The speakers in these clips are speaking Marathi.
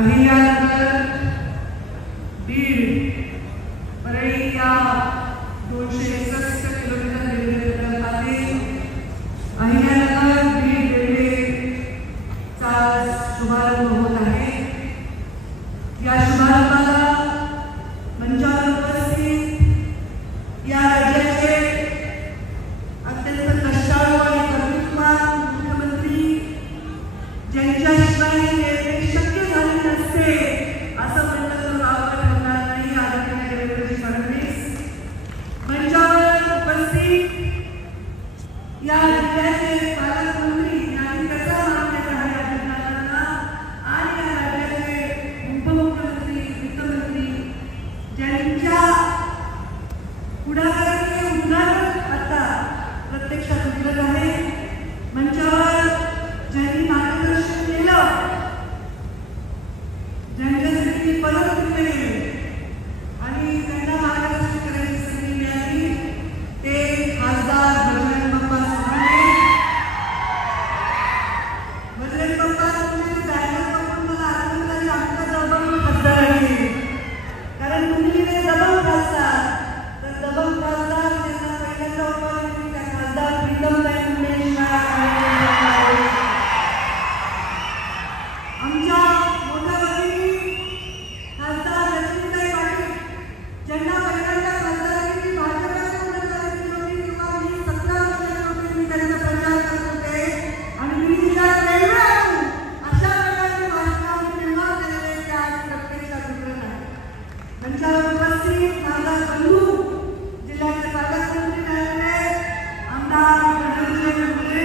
अहिल्यानगर, बीड, परळी या 261 किलोमीटर रेल्वे प्रकल्पातील अहिल्यानगर बीड रेल्वेचा शुभारंभ होत आहे। या शुभारंभाला मंचावर उपस्थित या राज्याचे अत्यंत कष्टाळू आणि कर्तृत्ववान मुख्यमंत्री, ज्यांच्याशिवाय हे शक्य झाले नसते असं म्हणलं तर वावगं ठरणार नाही, आदरणीय देवेंद्रजी फडणवीस मंचावर उपस्थित या राज्याचे पालकमंत्री आणि त्याचा मान्यता आहे अभिनंदनाला, आणि या राज्याचे उपमुख्यमंत्री, वित्तमंत्री, ज्यांच्या पुढाकाराने उद्घाटन आता प्रत्यक्षात उतरत आहे। मंचावर ज्यांनी मार्गदर्शन केलं, ज्यांच्यासाठी परत मिळेल आणि त्यांना मार्गदर्शन करायची संधी मिळाली ते खासदार बजरंग बाप्पा सोनवणे। बजरंग बाप्पा तुम्ही जायला बघून मला आनंद झाला, आमचा दबंग खासदार आहे, कारण तुम्ही ते दबंग खासदार, तर दबंग खासदार त्यांना पहिल्यांदा उभारले त्या खासदार प्रीतमताई मुंडेंना आमच्या मोठ्या भगिनी खासदार लक्ष्मीताई पाटील, ज्यांना पहिल्यांदा खासदारकीची भाजपकडून करायची होती तेव्हा मी 17 वर्षाची होते, मी त्यांचा प्रचार करत होते आणि मी तिला रेल्वे आणू अशा प्रकारचे भाषण आम्ही तेव्हा केलेले ते आज प्रत्यक्षात उतरत आहे। मंचावर उपस्थित माझा बंधू जिल्ह्याचे पालकमंत्री झालेले आमदार धनंजय मुंडे,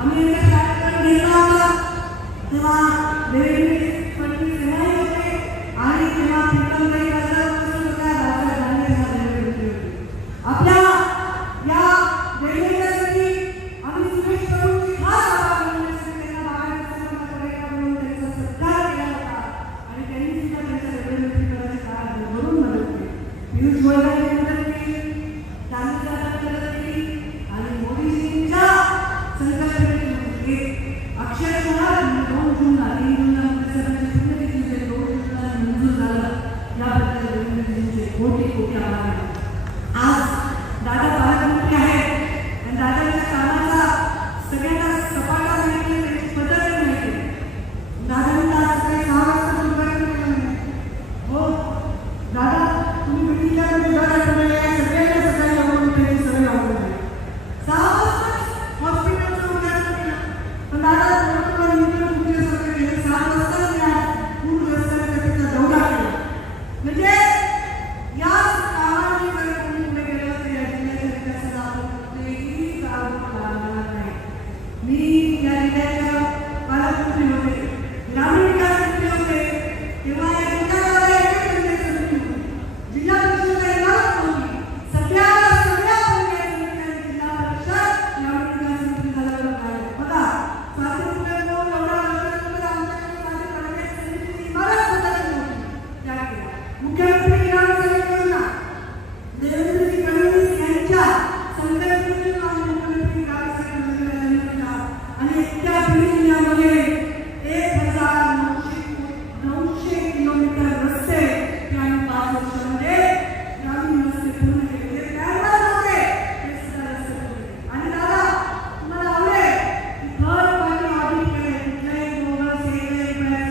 आम्ही याचा कार्यक्रम घेतला होता तेव्हा देवेंद्र फडणवीस तेव्हाही होते आणि तेव्हा प्रीतमताई राजापासून होत्या, राजा गांधी हा देवेंद्र होते. आपल्या या देवेंद्रसाठी आम्ही सुरेश प्रभूंची खास आभार मानण्यासाठी त्यांना बाळासाहेबांना म्हणून त्यांचा सत्कार केला होता आणि त्यांनी सुद्धा त्यांच्या देवेंद्रची काळात भरून मदत केली. पियुष गोयलांनी मदत केली, गांधीदादांनी मदत केली आणि मोदीजींच्या संकल्पनेतून अक्षरशः 2 जूनला 3 जूनला मंत्रिसभेची पुण्यतिथी 2 जूनला मंजूर झालं. याबद्दल देवेंद्रजींचे कोटी कोटी आभार. आज दादा पालकमंत्री आहेत आणि दादांच्या कामाचा सगळ्यांना सपाटा माहिती आहे, त्यांची पद्धत माहिती आहे. दादांना सकाळी 6 वाजता उद्घाटन केलं. हो दादा, तुम्ही मिटिंगला घर आठवले सगळ्यांना सकाळी जाऊन त्यांची सवय लावली. 6 वाजता हॉस्पिटलचं उद्घाटन केलं. पण दादा म्हणजे या कामाने जर कोणी पुढे गेलं तर या जिल्ह्याच्या विकासाला आपण कुठेही लागणार नाही. मी या जिल्ह्याच्या पालकमंत्री होते, ग्रामीण विकास मंत्री होते, तेव्हा या जिल्ह्याला जिल्हा परिषद येणारच नव्हती. सगळ्या जिल्हा परिषद ग्रामीण विकास मंत्री झाल्यावर काय बघा मुख्यमंत्री ग्राम सडक योजना देवेंद्रजी फडणवीस यांच्या संकल्पनेतून आम्ही मुख्यमंत्री ग्राम सडक योजना आणि त्या जिल्ह्यामध्ये 1900 किलोमीटर रस्ते आम्ही 5 वर्षांमध्ये ग्रामीण रस्ते पूर्ण केले. त्यावर होते ते सुद्धा रस्ते केले. आणि दादा तुम्हाला आवडेल की थर्ड पार्टी ऑडिट केले, कुठल्याही बोगस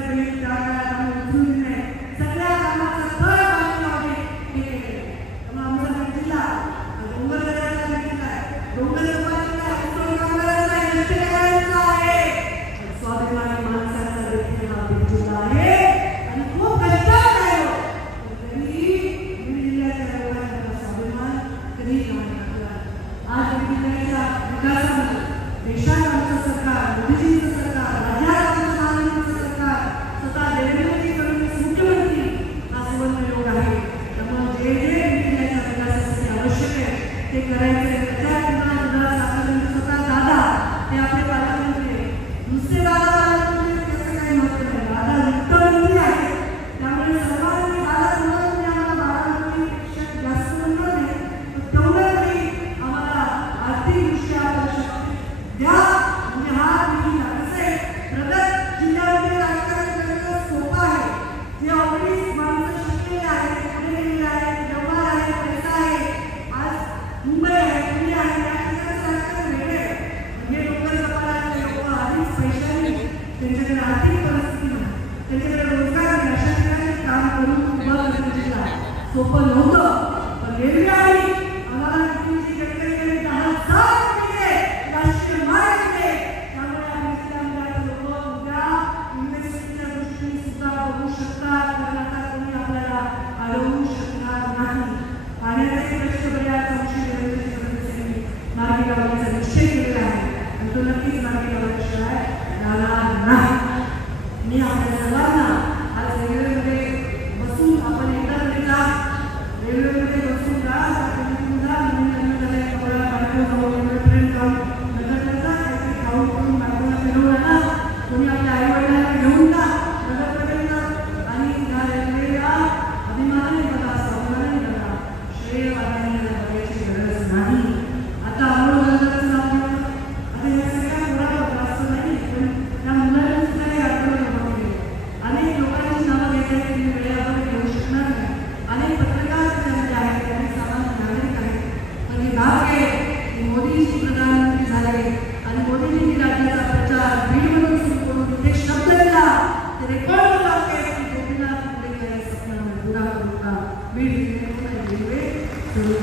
बिल जागा उचलून नाही, सगळ्या कामाचं थर्ड पार्टी ऑडिट केले. त्यामुळे आमचा जिल्हा डोंगर दऱ्याचा जिल्हा आहे, डोंगर दऱ्याचा कामगारांचा यशस्वीकरणाचा आहे, स्वाभिमानी माणसाचा देखील हा जिल्हा आहे आणि खूप कष्टात आहे. तरी जिल्ह्याच्या लोकांचा स्वाभिमान कधी नाही. आज जिल्ह्याच्या विकासामध्ये देशात आमचं सरकार, मोदीजींचं सरकार, राज्यात आमचं महाराष्ट्राचं सरकार, स्वतः देवेंद्रजी फडणवीस मुख्यमंत्री हा सुवर्णयोग आहे. त्यामुळे जे जिल्ह्याच्या विकासासाठी आवश्यक आहे ते करायचं. स्वतः दादा हे आपले पालकमंत्री आहे, दुसरे दादा पालकमंत्री त्याचं काही महत्व नाही. दादा वित्तमंत्री आहे, त्यामुळे सर्वांनी दादा म्हणून आम्हाला बाळामंत्रीपेक्षा जास्त म्हणणार नाही, तेवढं तरी आम्हाला आर्थिकदृष्ट्या आवश्यक द्या. म्हणजे हा निधी कसं आहे, प्रगत जिल्ह्यामध्ये राजकारण करणं सोपं आहे. जे ऑलरेडी माणसं शिकलेले आहेत, पुढे गेलेले आहेत, व्यवहार आहे, पैसा आहे, आज मुंबई आहे, पुणे आहे, या ठिकाणचं राजकारण वेगळे आहे. म्हणजे डोंगर कपाळातले लोक आधीच पैशाने त्यांच्याकडे आर्थिक परिस्थिती नाही, त्यांच्याकडे रोजगार नाही, अशा ठिकाणी काम करून उभं करणं सोपं नव्हतं. पण रेल्वे आली, आम्हाला किती गडकरी 10,000 दिले, राष्ट्रीय मार्ग दिले. त्यामुळे आम्ही लोक उद्या इन्व्हेस्टमेंटच्या दृष्टीने सुद्धा बघू शकतात, कारण आता कोणी आपल्याला अडवू शकणार नाही. पाण्याचे प्रश्न बऱ्याच अंशी मार्गी लावण्याचा निश्चय केलेला आहे आणि तो नक्कीच मार्गी लावल्याशिवाय राहणार नाही. मी आपल्या सर्वांना आज रेल्वेमध्ये बसून आपण एकदा दिला, रेल्वेमध्ये बसून राहा, तुम्ही आपल्या आई वडिलांना घेऊन जा नगरपर्यंत आणि या रेल्वेला अभिमानाने बघा, स्वाभिमानाने बघा, श्रेयवादाने बघायची गरज नाही. आता अमोलचं नाव घेऊन आता या सगळ्या मुलाला जास्त नाही, पण त्या मुलांना सुद्धा हे आठवण केले. अनेक लोकांची नावं घेण्याची तुम्ही वेळेवर घेऊ शकणार नाही. अनेक पत्रकार त्याच्यामध्ये आहेत, त्यांनी सामान्य नागरिक आहेत. पण हे भाग्य की मोदीजी प्रधानमंत्री झाले आणि मोदीजींनी राज्याचा प्रचार बीडमधून सुरू करून तिथे शब्द दिला, ते रेकॉर्ड वाक्य की गोपीनाथ मुंडे यांच्या सपनाला पुरा करून बीड जिल्ह्यातून रेल्वे सुरू